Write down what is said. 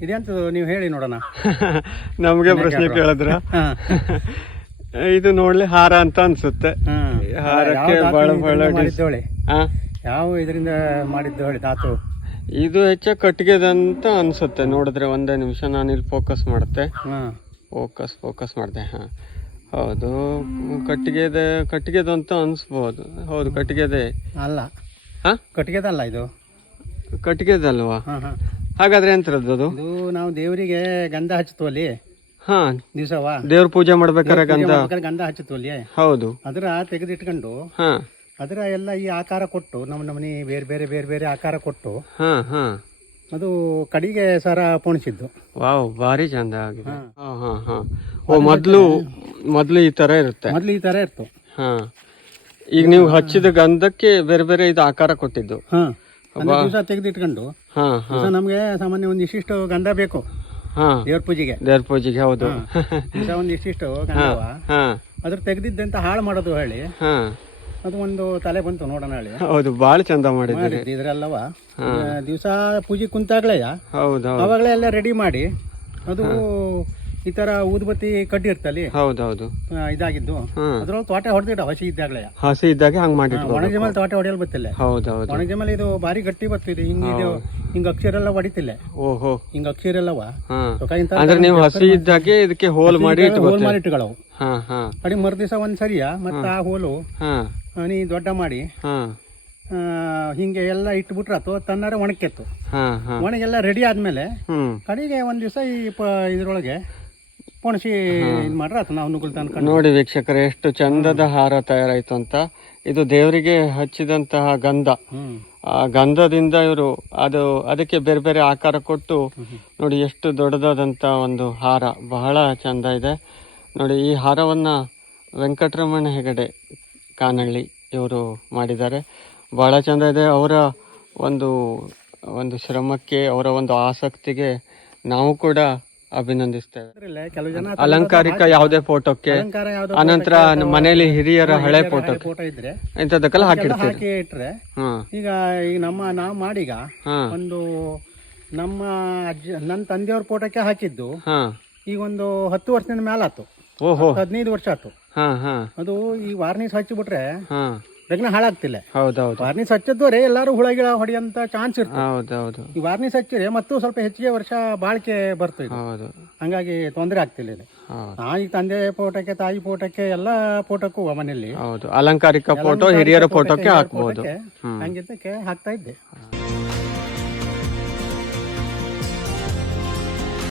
ಇದೆಂತದು ನೀವು ಹೇಳಿ ನೋಡೋಣ. ನಮಗೆ ಪ್ರಶ್ನೆ ಕೇಳಿದ್ರ? ಇದು ನೋಡ್ಲಿ ಹಾರ ಅಂತ ಅನ್ಸುತ್ತೆ. ಹಾರಕ್ಕೆ ಬಹಳ ಬಹಳ ಯಾವ ಇದರಿಂದ ಮಾಡಿದ್ದು ಹೇಳಿ ಧಾತು? ಇದು ಹೆಚ್ಚ ಕಟ್ಟಿಗೆದಂತ ಅನ್ಸುತ್ತೆ. ನೋಡಿದ್ರೆ ಒಂದೇ ನಿಮಿಷ ನಾನು ಇಲ್ಲಿ ಫೋಕಸ್ ಮಾಡುತ್ತೆ ಫೋಕಸ್ ಫೋಕಸ್ ಮಾಡಿದೆ ಹಾ. ಹೌದು. ಕಟ್ಟಿಗೆದ ಕಟ್ಟಿಗೆದು ಅಂತ ಅನ್ಸ್ಬೋದು. ಹೌದು ಕಟ್ಟಿಗೆದೆ ಅಲ್ಲ. ಹಾಂ? ಕಟ್ಟಿಗೆದಲ್ಲ ಇದು? ಕಟ್ಟಿಗೆದಲ್ವಾ ಹಾ ಹಾ. ಹಾಗಾದ್ರೆ ಎಂತರದ್ದು ಅದು? ಇದು ನಾವು ದೇವರಿಗೆ ಗಂಧ ಹಚ್ಚುತ್ತಲ್ಲಿ ಹಾ. ದಿವಸವಾ? ದೇವ್ರ ಪೂಜೆ ಮಾಡ್ಬೇಕಾರೆ ಗಂಧ? ಗಂಧ ಹಚ್ಚುತ್ತಲ್ಲಿ ಹೌದು. ಅದರ ತೆಗೆದಿಟ್ಕೊಂಡು ಹಾ. ಅದರ ಎಲ್ಲ ಈ ಆಕಾರ ಕೊಟ್ಟು ನಮ್ಮ ನಮ್ಮನಿ ಬೇರೆ ಬೇರೆ ಬೇರೆ ಬೇರೆ ಆಕಾರ ಕೊಟ್ಟು ಹಾ ಹಾ. ಅದು ಕಡಿಗೆ ಸರ ಪೋಣಿಸಿದ್ದು. ವಾವ್ ಭಾರಿ ಚಂದ ಆಗಿದೆ. ಹಾ. ಹಾ ಹಾಂ ಹಾಂ. ಓ ಮೊದಲು ಮೊದಲು ಈ ತರ ಇರುತ್ತೆ. ಮೊದ್ಲು ಈ ತರ ಇತ್ತು ಹಾ. ಈಗ ನೀವು ಹಚ್ಚಿದ ಗಂಧಕ್ಕೆ ಬೇರೆ ಬೇರೆ ಇದು ಆಕಾರ ಕೊಟ್ಟಿದ್ದು. ಹಾ. ದಿವಸ ತೆಗೆದಿಟ್ಕೊಂಡು ನಮ್ಗೆ ಸಾಮಾನ್ಯ ಒಂದು ಇಷ್ಟಿಷ್ಟು ಗಂಧ ಬೇಕು. ದೇವ್ರ ಪೂಜೆಗೆ. ದೇವ್ರ ಪೂಜೆಗೆ ಹೌದು. ದಿವಸ ಒಂದು ಇಷ್ಟಿಷ್ಟು ಗಂಧವ. ಅದ್ರ ತೆಗೆದಿದ್ದಂತ ಹಾಳು ಮಾಡೋದು ಹೇಳಿ. ಅದು ಒಂದು ತಲೆ ಬಂತು ನೋಡೋಣ ಹೇಳಿ. ಹೌದು ಭಾಳ ಚಂದ ಮಾಡಿದ್ರಿ ಇದ್ರಲ್ಲವ? ದಿವಸ ಪೂಜೆ ಕುಂತಾಗ್ಲೇ ಹೌದು ಅವಾಗಲೇ ಎಲ್ಲ ರೆಡಿ ಮಾಡಿ ಅದು ಈ ತರ ಊದ್ಬತ್ತಿ ಕಡ್ಡಿ ಇರ್ತಲ್ಲಿ ಹೌದು ಹೌದು ಆ, ಇದಾಗಿದ್ದು ಅದ್ರೊಳಗೆ ತೋಟ ಹೊಡೆದಿಡ ಹಸಿ ಇದ್ದಾಗಲೇ. ಹಸಿ ಇದ್ದಾಗೆ ಹಂಗ ಮಾಡಿ ಒಣಗಿದ ಮೇಲೆ ತೋಟ ಹೊಡೆಯಲು ಬತ್ತಿಲ್ಲ. ಹೌದೌದು. ಹೌದು ಒಣಗಿದ ಮೇಲೆ ಇದು ಭಾರಿ ಗಟ್ಟಿ ಬರ್ತಿದೆ ಹಿಂಗ ಇದು ಹಿಂಗ ಅಕ್ಷರ ಎಲ್ಲ ಹೊಡಿತಿಲ್ಲ. ಓಹೋ. ಹಿಂಗ ಅಕ್ಷರ ಎಲ್ಲವ ಹಾ ಅಂದ್ರೆ ನೀವು ಹಸಿ ಇದ್ದಾಗೆ ಇದಕ್ಕೆ ಹೋಲ್ ಮಾಡಿ ಹೋಲ್ ಮಾಡಿ ಇಟ್ಕೊಳ್ಳವು. ಹಾ ಹಾ. ಕಡಿ ಮರುದಿವಸ ಒಂದ್ ಸರಿಯ ಮತ್ತ ಆ ಹೋಲು ಹಾ. ಆ, ನೀ ದೊಡ್ಡ ಮಾಡಿ ಹಾ. ಆ, ಹಿಂಗೆ ಎಲ್ಲ ಇಟ್ಬಿಟ್ರಾತು ತನ್ನಾರ ಒಣಕ್ಕೆತ್ತು. ಹಾ ಹಾ. ಒಣಗೆಲ್ಲ ರೆಡಿ ಆದ್ಮೇಲೆ ಹ್ಮ್. ಕಡೆಗೆ ಒಂದ್ ದಿವಸ ಈ ಪ ಇದ್ರೊಳಗೆ ಇದು ಮಾಡ್ರ ನಾವು ನುಗ್ಗಲ್ ನೋಡಿ ವೀಕ್ಷಕರ ಎಷ್ಟು ಚಂದದ ಹಾರ ತಯಾರಾಯ್ತು ಅಂತ. ಇದು ದೇವರಿಗೆ ಹಚ್ಚಿದಂತಹ ಗಂಧ. ಆ ಗಂಧದಿಂದ ಇವರು ಅದು ಅದಕ್ಕೆ ಬೇರೆ ಬೇರೆ ಆಕಾರ ಕೊಟ್ಟು ನೋಡಿ ಎಷ್ಟು ದೊಡ್ಡದಾದಂಥ ಒಂದು ಹಾರ. ಬಹಳ ಚಂದ ಇದೆ. ನೋಡಿ ಈ ಹಾರವನ್ನು ವೆಂಕಟರಮಣ ಹೆಗಡೆ ಕಾನಳ್ಳಿ ಇವರು ಮಾಡಿದ್ದಾರೆ. ಬಹಳ ಚಂದ ಇದೆ. ಅವರ ಒಂದು ಒಂದು ಶ್ರಮಕ್ಕೆ ಅವರ ಒಂದು ಆಸಕ್ತಿಗೆ ನಾವು ಕೂಡ ಅಭಿನಂದಿಸ್ತೇವೆ. ಕೆಲವು ಜನ ಅಲಂಕಾರಿಕ ಯಾವುದೇ ಫೋಟೋಕ್ಕೆ ಅನಂತರ ಮನೆಯಲ್ಲಿ ಹಿರಿಯರ ಹಳೆ ಫೋಟೋ ಫೋಟೋ ಇದ್ರೆ ಇಂಥದಕ್ಕೆಲ್ಲ ಹಾಕಿ ಇಟ್ರೆ ಈಗ ಈಗ ನಮ್ಮ ನಾವ್ ಮಾಡೀಗ ಒಂದು ನಮ್ಮ ಅಜ್ಜಿ ನನ್ನ ತಂದೆಯವ್ರ ಫೋಟೋಕ್ಕೆ ಹಾಕಿದ್ದು ಈಗ ಒಂದು ಹತ್ತು ವರ್ಷದಿಂದ ಮೇಲಾತು ಹದಿನೈದು ವರ್ಷ ಆತು. ಹಾ ಹಾ. ಅದು ಈ ವಾರ್ನಿಸ್ ಹಚ್ಚಿಬಿಟ್ರೆ ಹಾ ಬೆಗ್ನ ಹಾಳಾಗ್ತಿಲ್ಲ. ಹೌದೌದು. ವಾರ್ನಿಸ್ ಹಚ್ಚದ್ವರೆ ಎಲ್ಲಾರು ಹುಳ ಗಿಳ ಹೊಡೆಯಂತ ಚಾನ್ಸ್ ಇರ್ತದೆ. ಹೌದೌದು. ಈ ವಾರ್ನಿಸ್ ಹಚ್ಚಿದ್ರೆ ಮತ್ತು ಸ್ವಲ್ಪ ಹೆಚ್ಚಿಗೆ ವರ್ಷ ಬಾಳಿಕೆ ಬರ್ತದೆ ಹೌದು. ಹಂಗಾಗಿ ತೊಂದರೆ ಆಗ್ತಿಲ್ಲ ಇದೆ ನಾಯಿ ಈಗ ತಂದೆ ಫೋಟೋಕ್ಕೆ ತಾಯಿ ಫೋಟೋಕ್ಕೆ ಎಲ್ಲ ಫೋಟೋಕ್ಕೂ ಮನೆಯಲ್ಲಿ. ಹೌದು. ಅಲಂಕಾರಿಕ ಫೋಟೋ ಹಿರಿಯರ ಫೋಟೋಕ್ಕೆ ಹಾಕ್ಬೋದು. ಹಂಗಿದ್ದಕ್ಕೆ ಹಾಕ್ತಾ ಇದ್ದೆ.